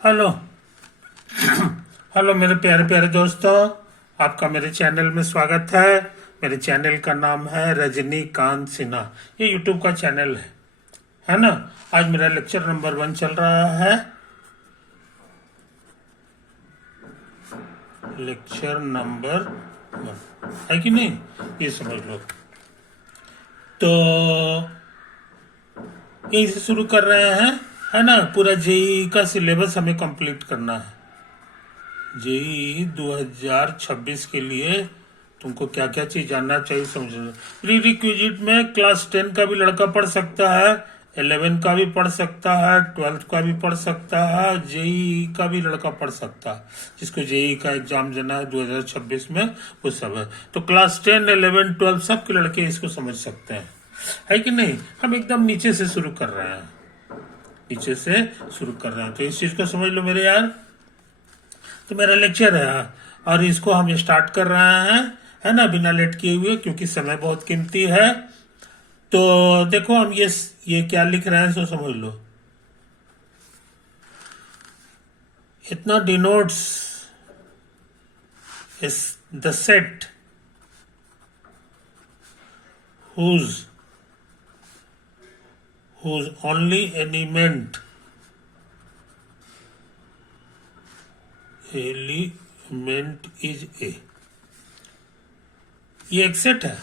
Hello. Hello मेरे प्यारे प्यारे दोस्तों, आपका मेरे चैनल में स्वागत है। मेरे चैनल का नाम है रजनीकांत सिन्हा। ये यूट्यूब का चैनल है ना। आज मेरा लेक्चर नंबर 1 चल रहा है। लेक्चर नंबर 1 है कि नहीं, ये समझ लो। तो यहीं से शुरू कर रहे हैं, है ना। पूरा जेई का सिलेबस हमें कंप्लीट करना है। जेई 2026 के लिए तुमको क्या क्या चीज जानना चाहिए समझना। प्री रिक्विजिट में क्लास 10 का भी लड़का पढ़ सकता है, 11 का भी पढ़ सकता है, 12th का भी पढ़ सकता है, जेई का भी लड़का पढ़ सकता है। जिसको जेई का एग्जाम देना है 2026 में, वो सब है। तो क्लास 10, 11, 12 सब के लड़के इसको समझ सकते हैं, है कि नहीं। हम एकदम नीचे से शुरू कर रहे हैं, नीचे से शुरू कर रहे हैं। तो इस चीज को समझ लो मेरे यार। तो मेरा लेक्चर है और इसको हम स्टार्ट कर रहे हैं, है ना, बिना लेट किए हुए, क्योंकि समय बहुत कीमती है। तो देखो हम ये क्या लिख रहे हैं, सो समझ लो। इतना डिनोट्स इस the set whose only element is a। ये एक सेट है,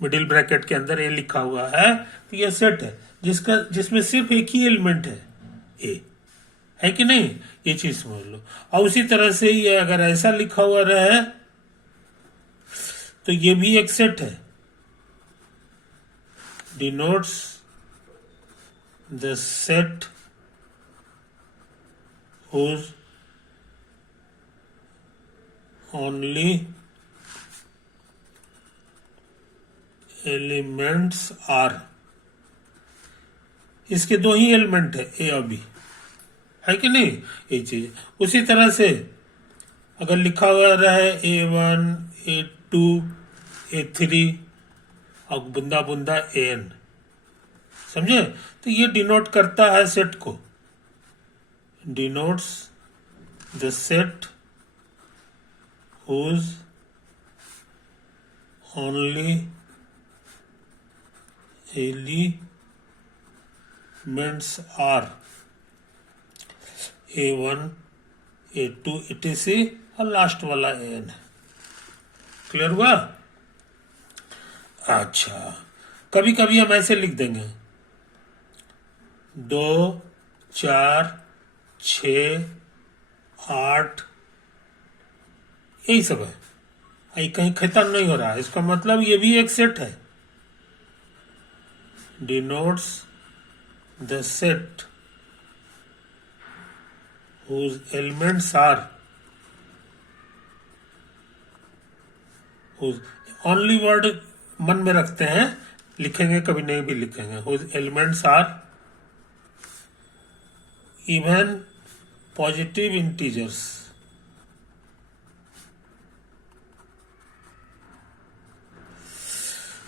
मिडिल ब्रैकेट के अंदर ए लिखा हुआ है। तो ये सेट है जिसमें सिर्फ एक ही एलिमेंट है, ए, है कि नहीं। ये चीज समझ लो। और उसी तरह से ये अगर ऐसा लिखा हुआ रहे तो ये भी एक सेट है, denotes the set whose only elements are. इसके दो ही एलिमेंट है, ए और बी, है कि नहीं। ये चीज उसी तरह से अगर लिखा हुआ रहे A1, A2, A3 और बुंदा बुंदा एन, समझे। तो ये डिनोट करता है सेट को, denotes the set whose only elements are A1, A2, etc और लास्ट वाला एन है। क्लियर हुआ। अच्छा, कभी कभी हम ऐसे लिख देंगे 2, 4, 6, 8, यही सब है। ये कहीं खत्म नहीं हो रहा है, इसका मतलब ये भी एक सेट है। Denotes the set whose elements are whose only word मन में रखते हैं, लिखेंगे कभी नहीं भी लिखेंगे। whose elements are even positive integers.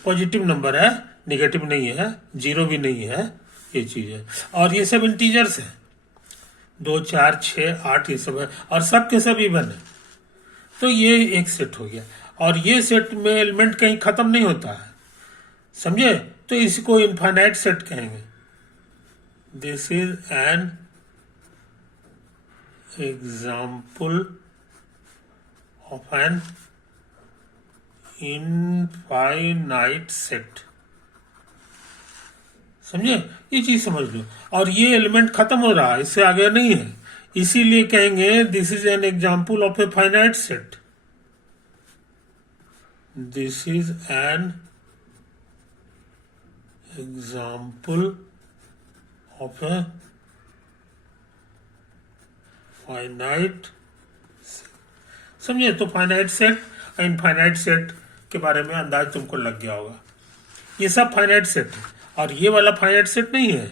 Positive number है, निगेटिव नहीं है, जीरो भी नहीं है, ये चीज है। और ये सब इंटीजर्स है, 2, 4, 6, 8 ये सब है, और सब के सब इवन है। तो ये एक सेट हो गया। और ये सेट में एलिमेंट कहीं खत्म नहीं होता है, समझे। तो इसको इनफाइनाइट सेट कहेंगे। This is an example of an infinite set, समझे। ये चीज समझ लो। और ये एलिमेंट खत्म हो रहा है, इससे आगे नहीं है, इसीलिए कहेंगे this is an example of a finite set. This is an example of a finite, समझे। तो फाइनाइट सेट और इनफाइनाइट सेट के बारे में अंदाज तुमको लग गया होगा। ये सब फाइनाइट सेट है, और ये वाला फाइनाइट सेट नहीं है।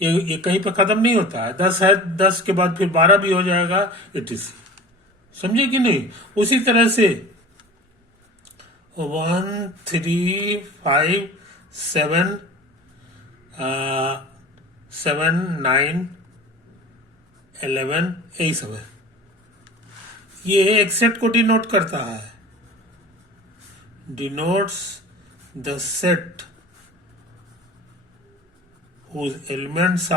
ये कहीं पे खत्म नहीं होता है। 10 है, 10 के बाद फिर 12 भी हो जाएगा, etc, समझे कि नहीं। उसी तरह से 1, 3, 5, 7, 7, 9, 11, यही सब है। ये एक सेट को डिनोट करता है, denotes the set whose elements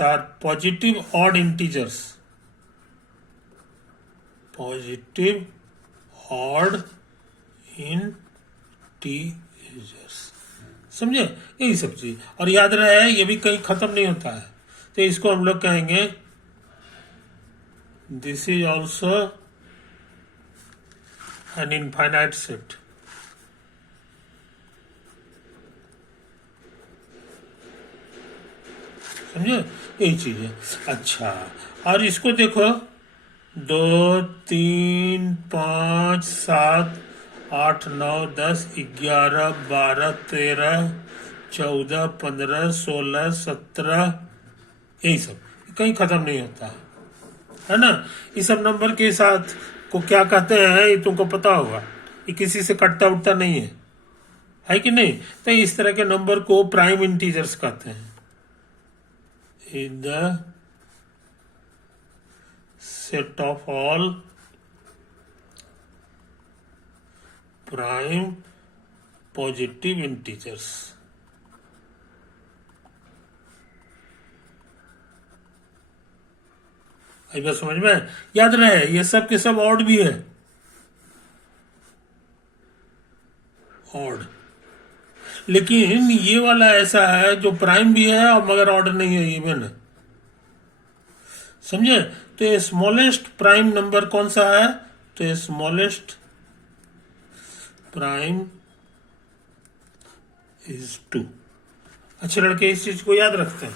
are positive odd integers, positive odd integers, समझे? यही सब चीज। और याद रहे ये भी कहीं खत्म नहीं होता है, तो इसको हम लोग कहेंगे this is also an infinite set. समझे? यही चीज है। अच्छा, और इसको देखो 2 3 5 7 8 9 10 11 12 13 14 15 16 17, यही सब कहीं खत्म नहीं होता है ना। इस सब नंबर के साथ को क्या कहते हैं ये तुमको पता होगा, ये किसी से कटता उठता नहीं है कि नहीं? तो इस तरह के नंबर को प्राइम इंटीजर्स कहते हैं। In the set of all prime positive integers। आई बात समझ में? याद रहे ये सब के सब ऑड भी है, ऑड। लेकिन ये वाला ऐसा है जो प्राइम भी है और मगर ऑर्डर नहीं है, इवन है। समझे? तो ये स्मॉलेस्ट प्राइम नंबर कौन सा है? तो ये स्मॉलेस्ट प्राइम इज 2। अच्छे लड़के इस चीज को याद रखते हैं,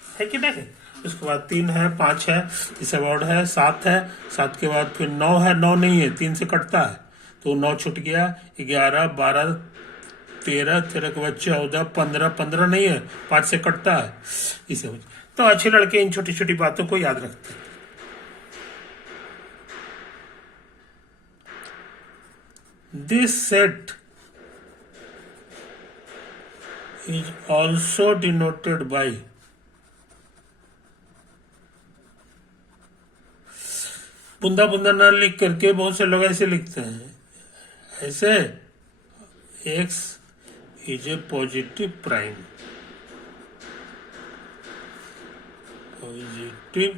है कि नहीं? उसके बाद 3 है, 5 है, इस ऑर्डर है, 7 है, 7 के बाद फिर 9 है, 9 नहीं है, 3 से कटता है तो 9 छूट गया, 11 12 13, 13 के बाद 14 15, 15 नहीं है, 5 से कटता है, इसे। तो अच्छे लड़के इन छोटी छोटी बातों को याद रखते हैं। This set is also denoted by बुंदा बुंदा ना लिख करके बहुत से लोग ऐसे लिखते हैं, ऐसे x is a positive prime, positive,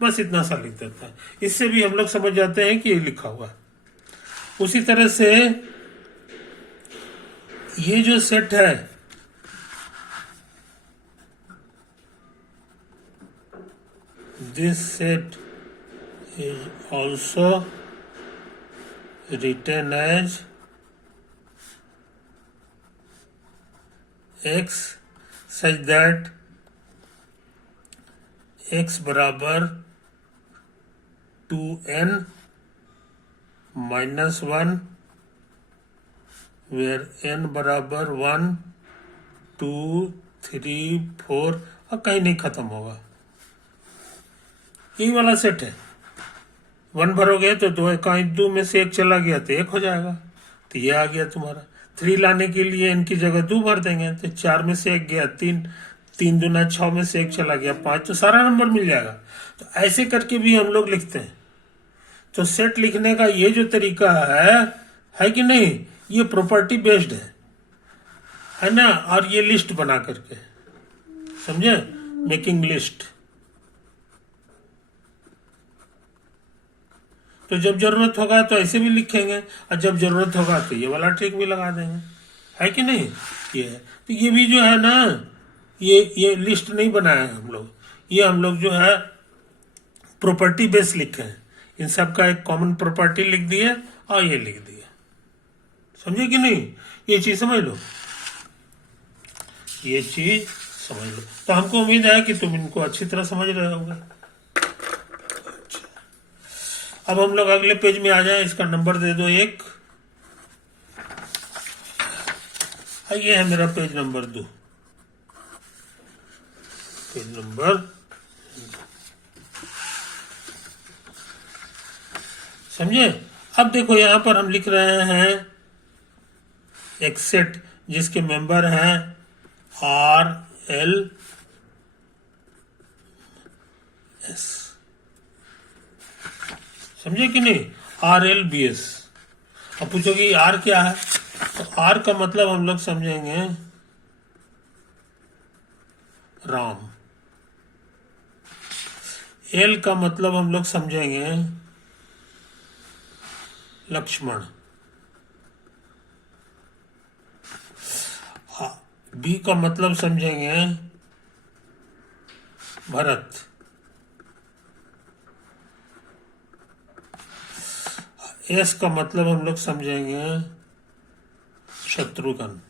बस इतना सा लिख देता है। इससे भी हम लोग समझ जाते हैं कि ये लिखा हुआ। उसी तरह से ये जो सेट है, this set is also written as x such that x बराबर 2n minus 1 where n बराबर 1 2 3 4 और कहीं नहीं खत्म होगा। यही वाला सेट है। 1 भरोगे तो 2 में से 1 चला गया तो 1 हो जाएगा, तो ये आ गया तुम्हारा। 3 लाने के लिए इनकी जगह 2 भर देंगे तो 4 में से 1 गया, 3 दूना 6 में से 1 चला गया 5, तो सारा नंबर मिल जाएगा। तो ऐसे करके भी हम लोग लिखते हैं। तो सेट लिखने का ये जो तरीका है कि नहीं, ये प्रॉपर्टी बेस्ड है ना। और ये लिस्ट बना करके, समझे, मेकिंग लिस्ट। तो जब जरूरत होगा तो ऐसे भी लिखेंगे, और जब जरूरत होगा तो ये वाला ट्रिक भी लगा देंगे, है कि नहीं? ये है। तो ये भी जो है ना, ये लिस्ट नहीं बनाया है हम लोग, ये हम लोग जो है प्रॉपर्टी बेस लिखे हैं। इन सब का एक कॉमन प्रॉपर्टी लिख दिए और ये लिख दिए, समझे कि नहीं? ये चीज समझ लो, ये चीज समझ लो। तो हमको उम्मीद है कि तुम इनको अच्छी तरह समझ रहे होंगे। अब हम लोग अगले पेज में आ जाए। इसका नंबर दे दो 1। ये है मेरा पेज नंबर 2, पेज नंबर। समझे? अब देखो यहां पर हम लिख रहे हैं एक सेट जिसके मेंबर हैं आर एल एस। समझे कि नहीं? R L B S. अब पूछोगे आर क्या है, तो आर का मतलब हम लोग समझेंगे राम। एल का मतलब हम लोग समझेंगे लक्ष्मण। बी का मतलब समझेंगे भरत। एस का मतलब हम लोग समझेंगे शत्रुघ्न।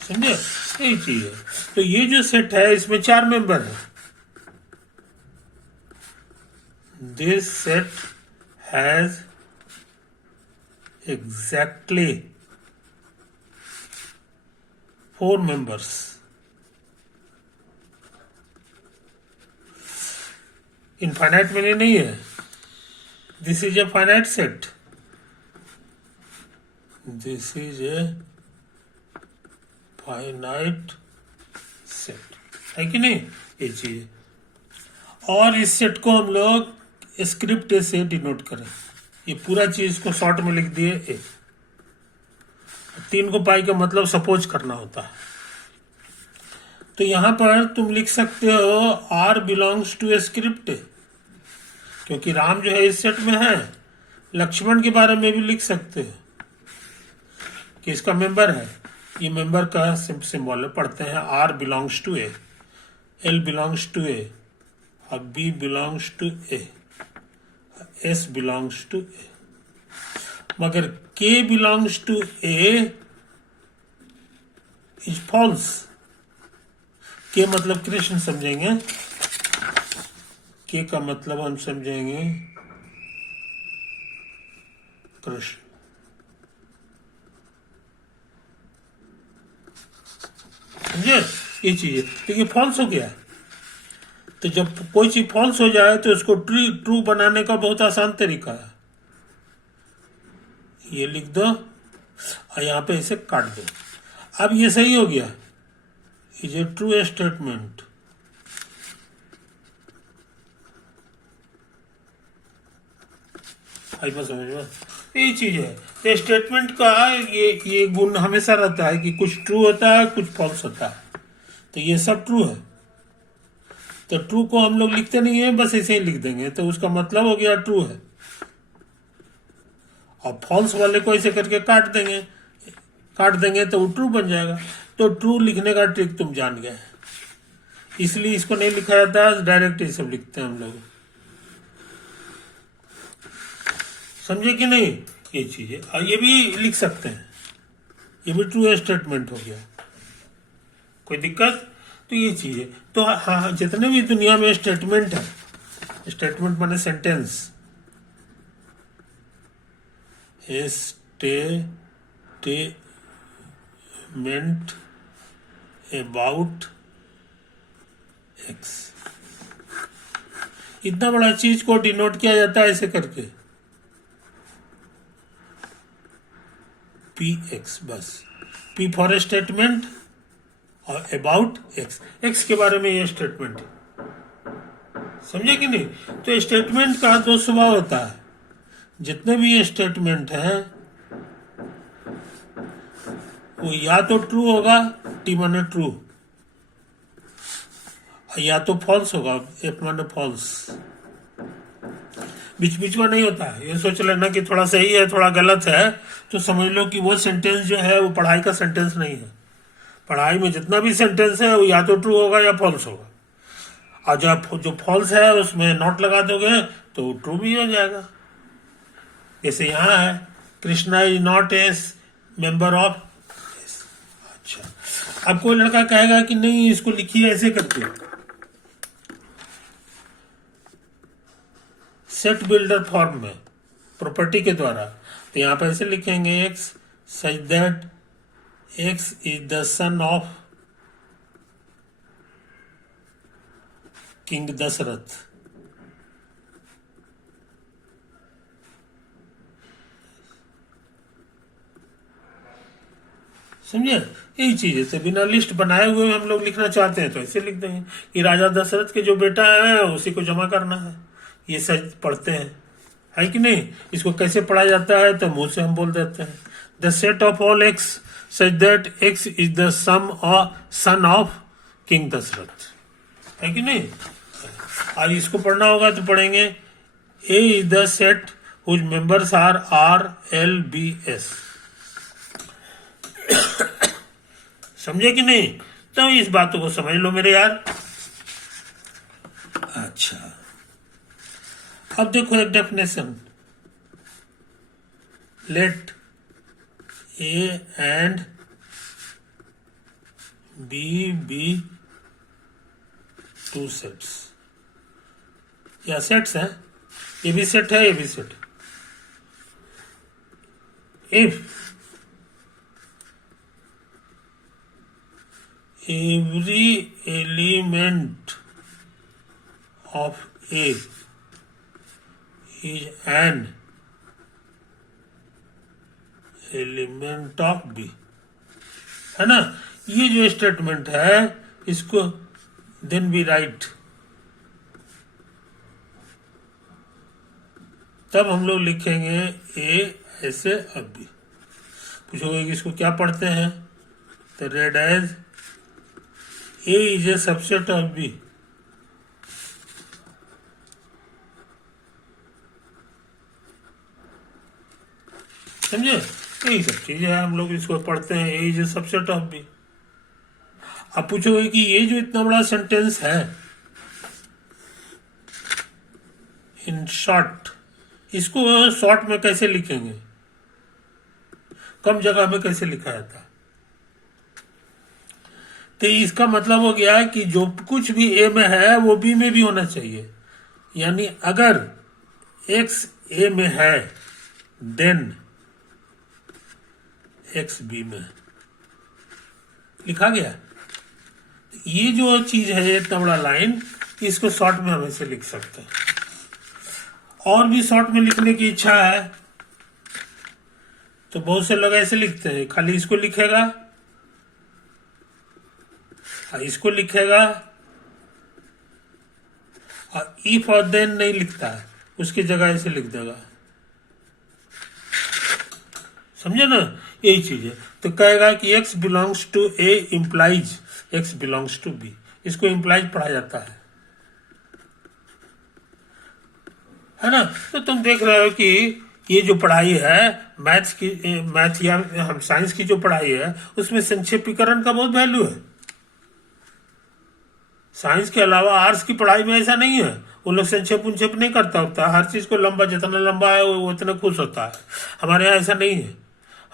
समझे? यही चीज है। तो ये जो सेट है इसमें 4 मेंबर है। This set has exactly 4 members। Infinite में नहीं है। This is a finite set. This is a finite set, है कि नहीं? ये चीज। और इस सेट को हम लोग स्क्रिप्ट से डिनोट करें। ये पूरा चीज को शॉर्ट में लिख दिए ए। 3 को पाई का मतलब सपोज करना होता है। तो यहां पर तुम लिख सकते हो R belongs to A script, क्योंकि राम जो है इस सेट में है। लक्ष्मण के बारे में भी लिख सकते हो कि इसका मेंबर है। ये मेंबर का सिंबल पढ़ते हैं R belongs to A, L belongs to A, B belongs to A, S belongs to A. मगर K belongs to A is false. K मतलब कृष्ण समझेंगे। के का मतलब हम समझेंगे कृष्ण। समझे? ये चीज है। तो ये फॉल्स हो गया। तो जब कोई चीज फॉल्स हो जाए तो उसको ट्रू बनाने का बहुत आसान तरीका है। ये लिख दो और यहां पे इसे काट दो। अब ये सही हो गया। Is a true statement. समझ में? यही चीज है। तो स्टेटमेंट का ये गुण हमेशा रहता है कि कुछ ट्रू होता है, कुछ फॉल्स होता है। तो ये सब ट्रू है। तो ट्रू को हम लोग लिखते नहीं है, बस ऐसे ही लिख देंगे, तो उसका मतलब हो गया ट्रू है। और फॉल्स वाले को ऐसे करके काट देंगे तो वो ट्रू बन जाएगा। तो ट्रू लिखने का ट्रिक तुम जान गए। इसलिए इसको नहीं लिखा जाता है, डायरेक्ट ये सब लिखते हैं हम लोग। समझे कि नहीं? ये चीज है। और ये भी लिख सकते हैं, ये भी ट्रू स्टेटमेंट हो गया। कोई दिक्कत? तो ये चीज है। तो हाँ, जितने भी दुनिया में स्टेटमेंट है, स्टेटमेंट माने सेंटेंस, स्टेटमेंट अबाउट एक्स, इतना बड़ा चीज को डिनोट किया जाता है ऐसे करके पी एक्स। बस पी फॉर स्टेटमेंट और अबाउट एक्स, एक्स के बारे में ये स्टेटमेंट है। समझे कि नहीं? तो स्टेटमेंट का 2 स्वभाव होता है। जितने भी ये स्टेटमेंट है वो या तो ट्रू होगा, टी माने ट्रू, या तो फॉल्स होगा, एफ माने फॉल्स। बीच बीच में नहीं होता है। ये सोच लेना कि थोड़ा सही है थोड़ा गलत है तो समझ लो कि वो सेंटेंस जो है वो पढ़ाई का सेंटेंस नहीं है। पढ़ाई में जितना भी सेंटेंस है वो या तो ट्रू होगा या फॉल्स होगा। और जब जो फॉल्स है उसमें नॉट लगा दोगे तो ट्रू भी हो जाएगा। जैसे यहाँ है Krishna is not a member of. अच्छा, अब कोई लड़का कहेगा कि नहीं इसको लिखिए ऐसे करके, सेट बिल्डर फॉर्म में प्रॉपर्टी के द्वारा। तो यहां पर ऐसे लिखेंगे X such that x is the son of king Dasharath. समझे? यही चीज है। तो बिना लिस्ट बनाए हुए हम लोग लिखना चाहते हैं तो ऐसे लिख देंगे कि राजा दशरथ के जो बेटा है उसी को जमा करना है। ये सच पढ़ते हैं, है कि नहीं? इसको कैसे पढ़ा जाता है तो मुंह से हम बोल देते हैं, the set of all x such that x is the son of king Dasharath, है कि नहीं? और इसको पढ़ना होगा तो पढ़ेंगे A is the set whose members are RLBS। समझे कि नहीं? तो इस बातों को समझ लो मेरे यार। अच्छा, अब देखो एक definition, let A and B be two sets. या सेट्स है, ये भी सेट है, ये भी set. If every element of A is an element of B, है ना? ये जो स्टेटमेंट है इसको देन वी राइट, तब हम लोग लिखेंगे A ऐसे अब B। पूछोगे कि इसको क्या पढ़ते हैं तो read as A is a subset of B। समझे? यही सब चीजें है, हम लोग इसको पढ़ते हैं A is a subset of B। अब पूछोगे कि ये जो इतना बड़ा सेंटेंस है, इन शॉर्ट, इसको शॉर्ट में कैसे लिखेंगे? कम जगह में कैसे लिखा जाता है? तो इसका मतलब हो गया कि जो कुछ भी ए में है वो बी में भी होना चाहिए। यानी अगर एक्स ए में है देन एक्स बी में लिखा गया। ये जो चीज है इतना बड़ा लाइन, इसको शॉर्ट में हम ऐसे लिख सकते हैं। और भी शॉर्ट में लिखने की इच्छा है तो बहुत से लोग ऐसे लिखते हैं, खाली इसको लिखेगा, इसको लिखेगा और इफ और देन नहीं लिखता है, उसकी जगह ऐसे लिख देगा। समझे ना? यही चीज है। तो कहेगा कि x belongs to A implies x belongs to B। इसको इंप्लाइज पढ़ा जाता है ना? तो तुम देख रहे हो कि ये जो पढ़ाई है मैथ या हम साइंस की जो पढ़ाई है उसमें संक्षेपीकरण का बहुत वैल्यू है। साइंस के अलावा आर्ट्स की पढ़ाई में ऐसा नहीं है, वो लोग संक्षेप उनक्षेप नहीं करता होता, हर चीज को लंबा, जितना लंबा है वो उतना खुश होता है। हमारे यहाँ ऐसा नहीं है,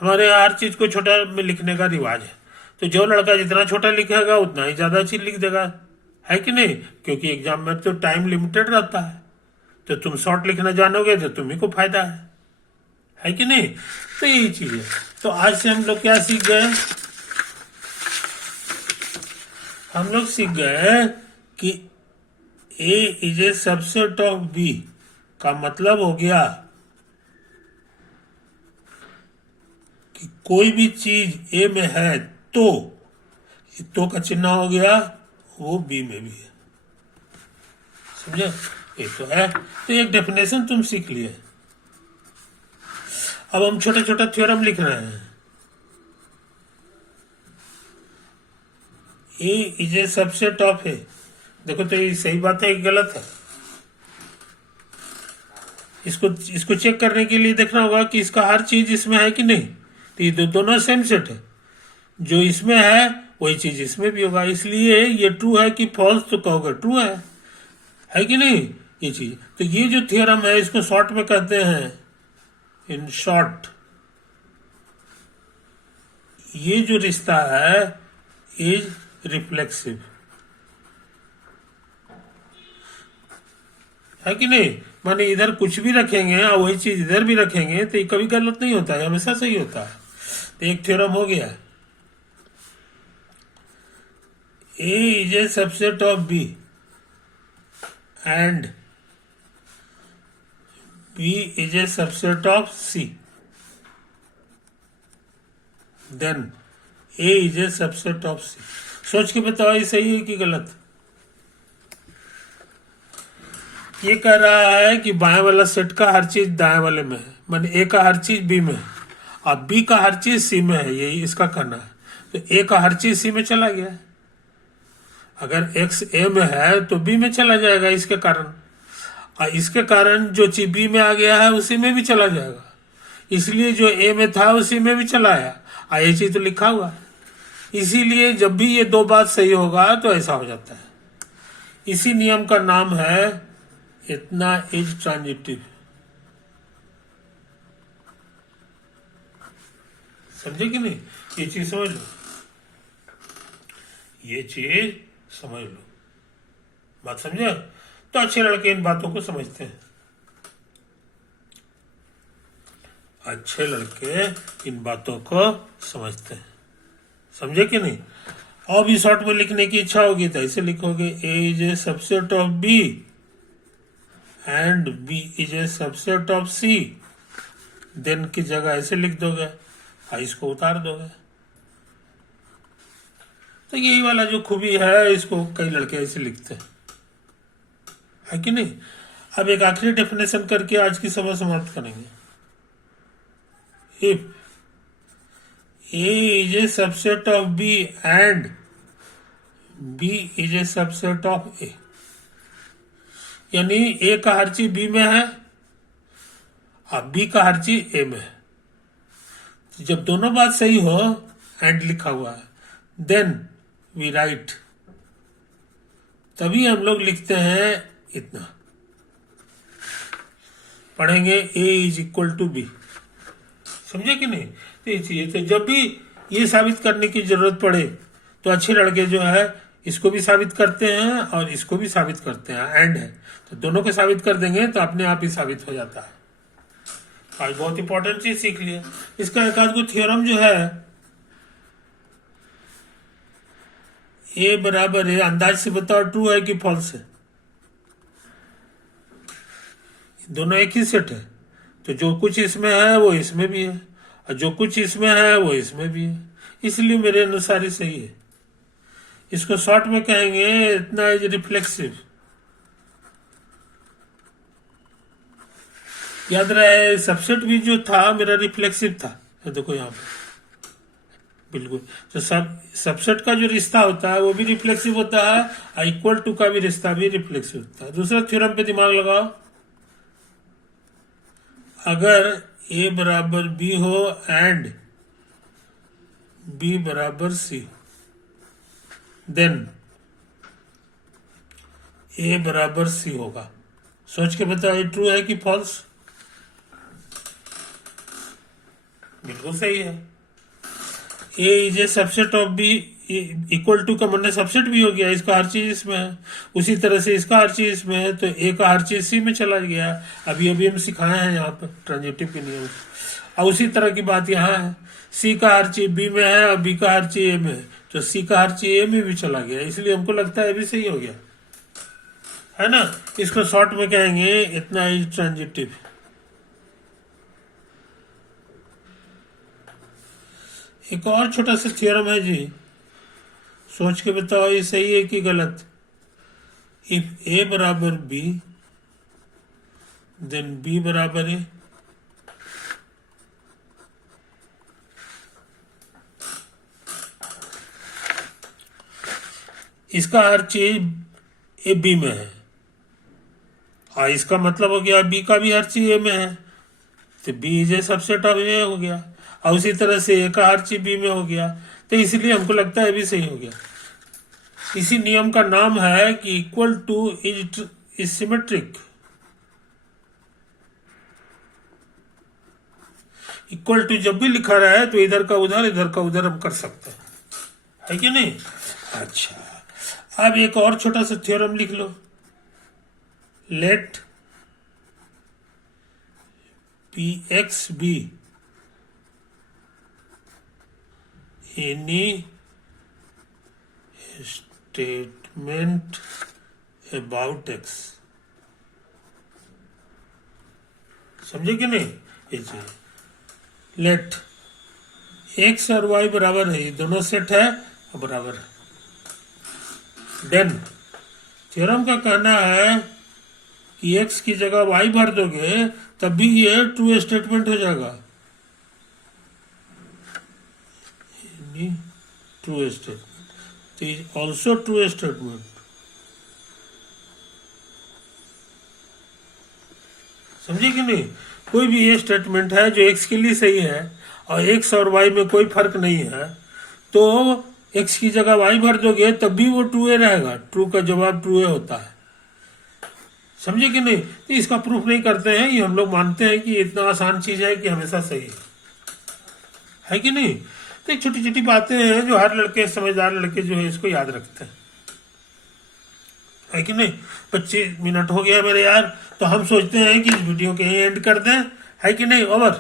हमारे यहाँ हर चीज को छोटा में लिखने का रिवाज है। तो जो लड़का जितना छोटा लिखेगा उतना ही ज्यादा चीज लिख देगा, है कि नहीं? क्योंकि एग्जाम में तो टाइम लिमिटेड रहता है। तो तुम शॉर्ट लिखना जानोगे तो तुम्ही को फायदा है कि नहीं? तो यही चीज है। तो आज से हम लोग क्या सीख गए? हम लोग सीख गए कि A is a subset of B का मतलब हो गया कि कोई भी चीज A में है तो का चिन्ह हो गया वो B में भी है। समझे? ये तो है। तो एक डेफिनेशन तुम सीख लिए। अब हम छोटा छोटा थ्योरम लिख रहे हैं। ए इज ए सबसेट ऑफ ए। देखो तो ये सही बात है कि गलत है? इसको चेक करने के लिए देखना होगा कि इसका हर चीज इसमें है कि नहीं। तो ये दोनों सेम सेट है, जो इसमें है वही चीज इसमें भी होगा। इसलिए ये ट्रू है कि फॉल्स, तो कहोगे ट्रू है कि नहीं ये चीज। तो ये जो थ्योरम है इसको शॉर्ट में कहते हैं, इन शॉर्ट ये जो रिश्ता है इज रिफ्लेक्सिव, है कि नहीं? माने इधर कुछ भी रखेंगे और वही चीज इधर भी रखेंगे तो ये कभी गलत नहीं होता है, हमेशा सही होता है। तो एक थ्योरम हो गया, A is a subset of B and B is a subset of C, then A is a subset of C. सोच के बताओ ये सही है कि गलत। ये कह रहा है कि बाएं वाला सेट का हर चीज दाएं वाले में है, माने ए का हर चीज बी में है और बी का हर चीज सी में है, यही इसका कहना है। तो ए का हर चीज सी में चला गया। अगर एक्स ए में है तो बी में चला जाएगा इसके कारण, और इसके कारण जो चीज बी में आ गया है उसी में भी चला जाएगा। इसलिए जो ए में था उसी में भी चला आया, और ये चीज तो लिखा हुआ है। इसीलिए जब भी ये दो बात सही होगा तो ऐसा हो जाता है। इसी नियम का नाम है इतना इज ट्रांजिटिव। समझे कि नहीं? ये चीज समझ लो, ये चीज समझ लो। बात समझे? तो अच्छे लड़के इन बातों को समझते हैं। अच्छे लड़के इन बातों को समझते हैं। समझे कि नहीं? और भी शॉर्ट में लिखने की इच्छा होगी तो ऐसे लिखोगे, A is a subset of B and B is a subset of C. Then की जगह ऐसे लिख दोगे और इसको उतार दोगे। तो यही वाला जो खूबी है, इसको कई लड़के ऐसे लिखते हैं, है कि नहीं? अब एक आखिरी डेफिनेशन करके आज की सभा समाप्त करेंगे। If A is a subset of B and B is a subset of A, यानी ए का हर चीज बी में है और बी का हर चीज ए में है। तो जब दोनों बात सही हो, एंड लिखा हुआ है, देन वी राइट, तभी हम लोग लिखते हैं इतना। पढ़ेंगे A is equal to be. समझे कि नहीं? तो ये चीज, तो जब भी ये साबित करने की जरूरत पड़े तो अच्छे लड़के जो है इसको भी साबित करते हैं और इसको भी साबित करते हैं। एंड है तो दोनों को साबित कर देंगे तो अपने आप ही साबित हो जाता है। आज बहुत इंपॉर्टेंट चीज सीख लिया। इसका एक आध को थ्योरम जो है, ए बराबर है, अंदाज से बताओ ट्रू है कि फॉल्स है? दोनों एक ही सेट है, तो जो कुछ इसमें है वो इसमें भी है और जो कुछ इसमें है वो इसमें भी है, इसलिए मेरे अनुसार ही सही है। इसको शॉर्ट में कहेंगे इतना इज रिफ्लेक्सिव। याद रहे सबसेट भी जो था मेरा रिफ्लेक्सिव था। देखो यहाँ पे बिल्कुल, तो सबसेट का जो रिश्ता होता है वो भी रिफ्लेक्सिव होता है और इक्वल टू का भी रिश्ता भी रिफ्लेक्सिव होता है। दूसरा थ्योरम पे दिमाग लगाओ, अगर ए बराबर बी हो एंड बी बराबर सी, देन ए बराबर सी होगा। सोच के बताओ ये ट्रू है कि फॉल्स? बिल्कुल सही है। A is a subset of B, equal to का मतलब सबसेट भी हो गया, इसका हर चीज इसमें है। उसी तरह से इसका हर चीज इसमें है, तो ए का हर चीज सी में चला गया। अभी अभी हम सिखाए हैं यहाँ पर ट्रांजिटिव के नियम। और उसी तरह की बात यहाँ है, सी का हर चीज बी में है और बी का हर चीज ए में है, तो सी का हर चीज ए में भी चला गया। इसलिए हमको लगता है अभी सही हो गया, है ना? इसको शॉर्ट में कहेंगे इतना इज ट्रांजिटिव। एक और छोटा सा थ्योरम है जी, सोच के बताओ ये सही है कि गलत? इफ ए बराबर बी देन बी बराबर ए। इसका हर चीज ए बी में है और इसका मतलब हो गया बी का भी हर चीज ए में है, तो B is a subset of A हो गया। और उसी तरह से ए का हर चीज बी में हो गया, तो इसलिए हमको लगता है भी सही हो गया। इसी नियम का नाम है कि equal to is symmetric. Equal to जब भी लिखा रहा है तो इधर का उधर हम कर सकते हैं, है कि नहीं? अच्छा, अब एक और छोटा सा थ्योरम लिख लो, let P x be any statement about x. समझे कि नहीं? ये लेट एक्स और वाई बराबर है, ये दोनों सेट है और बराबर है। देन थ्योरम का कहना है कि एक्स की जगह वाई भर दोगे तब भी ये ट्रू स्टेटमेंट हो जाएगा, true statement, also true statement. समझे कि नहीं? कोई भी ये स्टेटमेंट है जो एक्स के लिए सही है और एक्स और वाई में कोई फर्क नहीं है, तो एक्स की जगह वाई भर दोगे तब भी वो ट्रू रहेगा, ट्रू का जवाब ट्रू होता है। समझे कि नहीं? तो इसका प्रूफ नहीं करते हैं, ये हम लोग मानते हैं कि इतना आसान चीज है कि हमेशा सही है कि नहीं? तो छोटी छोटी बातें हैं जो हर लड़के, समझदार लड़के जो है इसको याद रखते हैं, है कि नहीं? 25 मिनट हो गया मेरे यार, तो हम सोचते हैं कि इस वीडियो के एंड कर दें, है कि नहीं? ओवर।